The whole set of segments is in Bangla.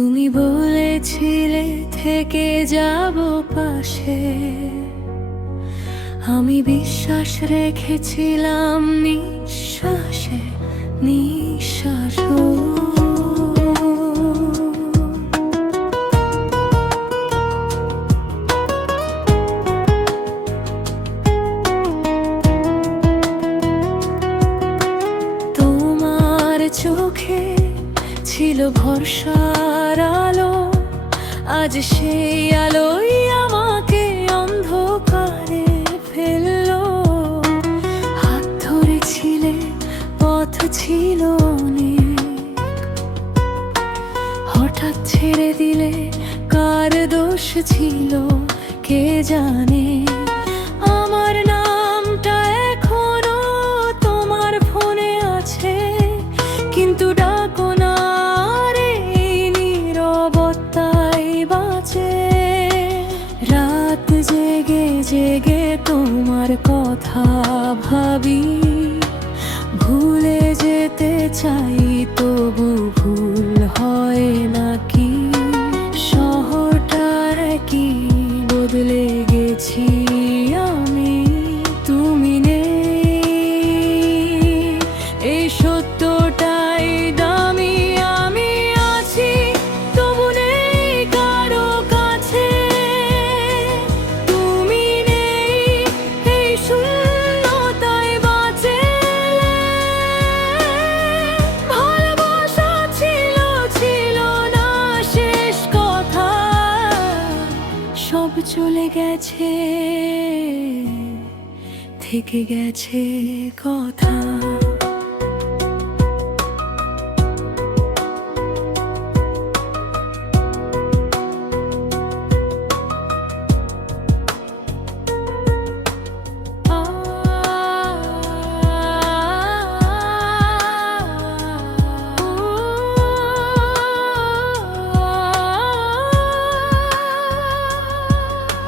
তুমি বলেছিলে থেকে যাব পাশে, আমি বিশ্বাস রেখেছিলাম নিঃশ্বাসে নিঃশ্বাস। তোমার চোখে ছিল ভরসার আলো, আজ সেই আলোই আমাকে অন্ধকারে ফেললো। হাত ধরেছিলে, পথ ছিল অনেক, হঠাৎ ছেড়ে দিলে কার দোষ ছিল কে জানে। আমার নামটা এখনো তোমার ফোনে আছে, কিন্তু ডাকো না রে, নীরবতাই বাঁচে। রাত জেগে জেগে তোমার কথা ভাবি, ভুলে যেতে চাই তবু ভুল হয় নাকি। শহরটার কি বদলে গেছি আমি, তুমি নেই এই সত্যটাই দামি। আমি আছি তবু নেই কারো কাছে, তুমি নেই এই শূন্যতায় বাঁচে। ভালোবাসা ছিল ছিল না শেষ কথা, সব চলে গেছে, থেকে গেছে কথা।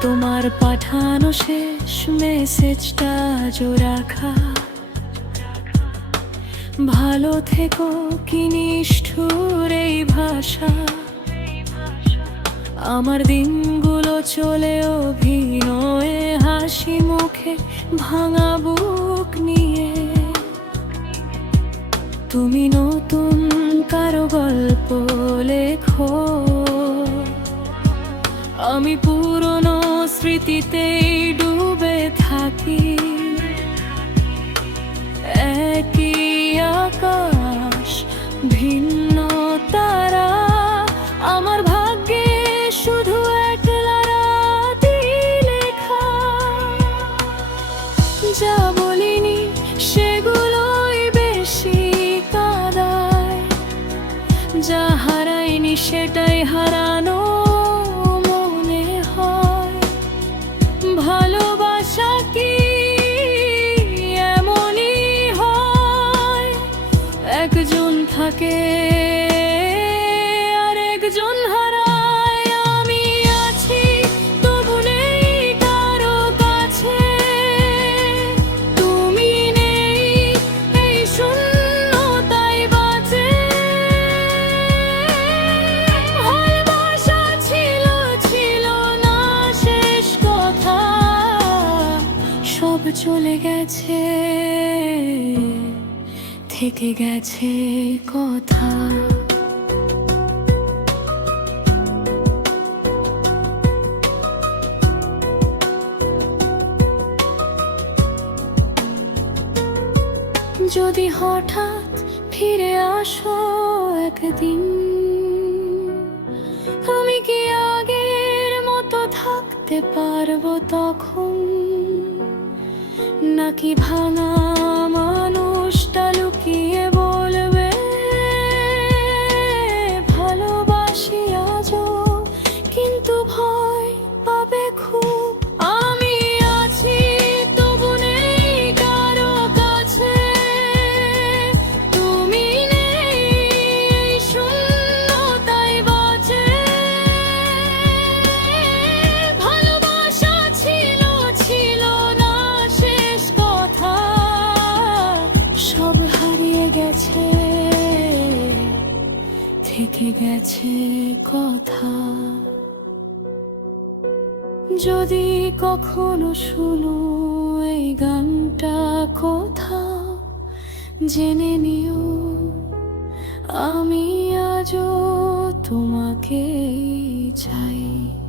তোমার পাঠানো শেষ মেসেজটা আজও রাখা, ভালো থেকো কি নিষ্ঠুর এই ভাষা। আমার দিনগুলো চলে অভিনয়ে, হাসি মুখে ভাঙা বুক নিয়ে। তুমি নতুন কারো গল্প লেখো, আমি পুরনো স্মৃতিতেই ডুবে থাকি। একই আকাশ ভিন্ন তারা, আমার ভাগ্যে শুধু একলা রাতই লেখা। যা বলিনি সেগুলোই বেশি কাঁদায়, যা হারাইনি সেটাই হারানো মনে হয়। ভালোবাসা কি এমনই হয়, একজন থাকে আর একজন হারায়। আমি আছি তবু নেই কারো কাছে, তুমি নেই এই শূন্যতাই বাঁচে। ভালোবাসা ছিল ছিল না শেষ কথা, সব চলে গেছে, থেকে গেছে কথা। যদি হঠাৎ ফিরে আসো একদিন, আমি কি আগের মতো থাকতে পারবো তখন? নাকি ভাঙা মানুষটা লুকিয়ে বলবে ভালোবাসি আজও, কিন্তু ভয় পাবে খুব। আমি আছি তবু নেই কারো কাছে, তুমি নেই এই শূন্যতাই বাঁচে। ভালোবাসা ছিল ছিল না শেষ কথা, সব হারিয়ে গেছে, থেকে গেছে কথা। যদি কখনো শুনো এই গানটা কোথাও, জেনে নিও আমি আজও তোমাকে চাই।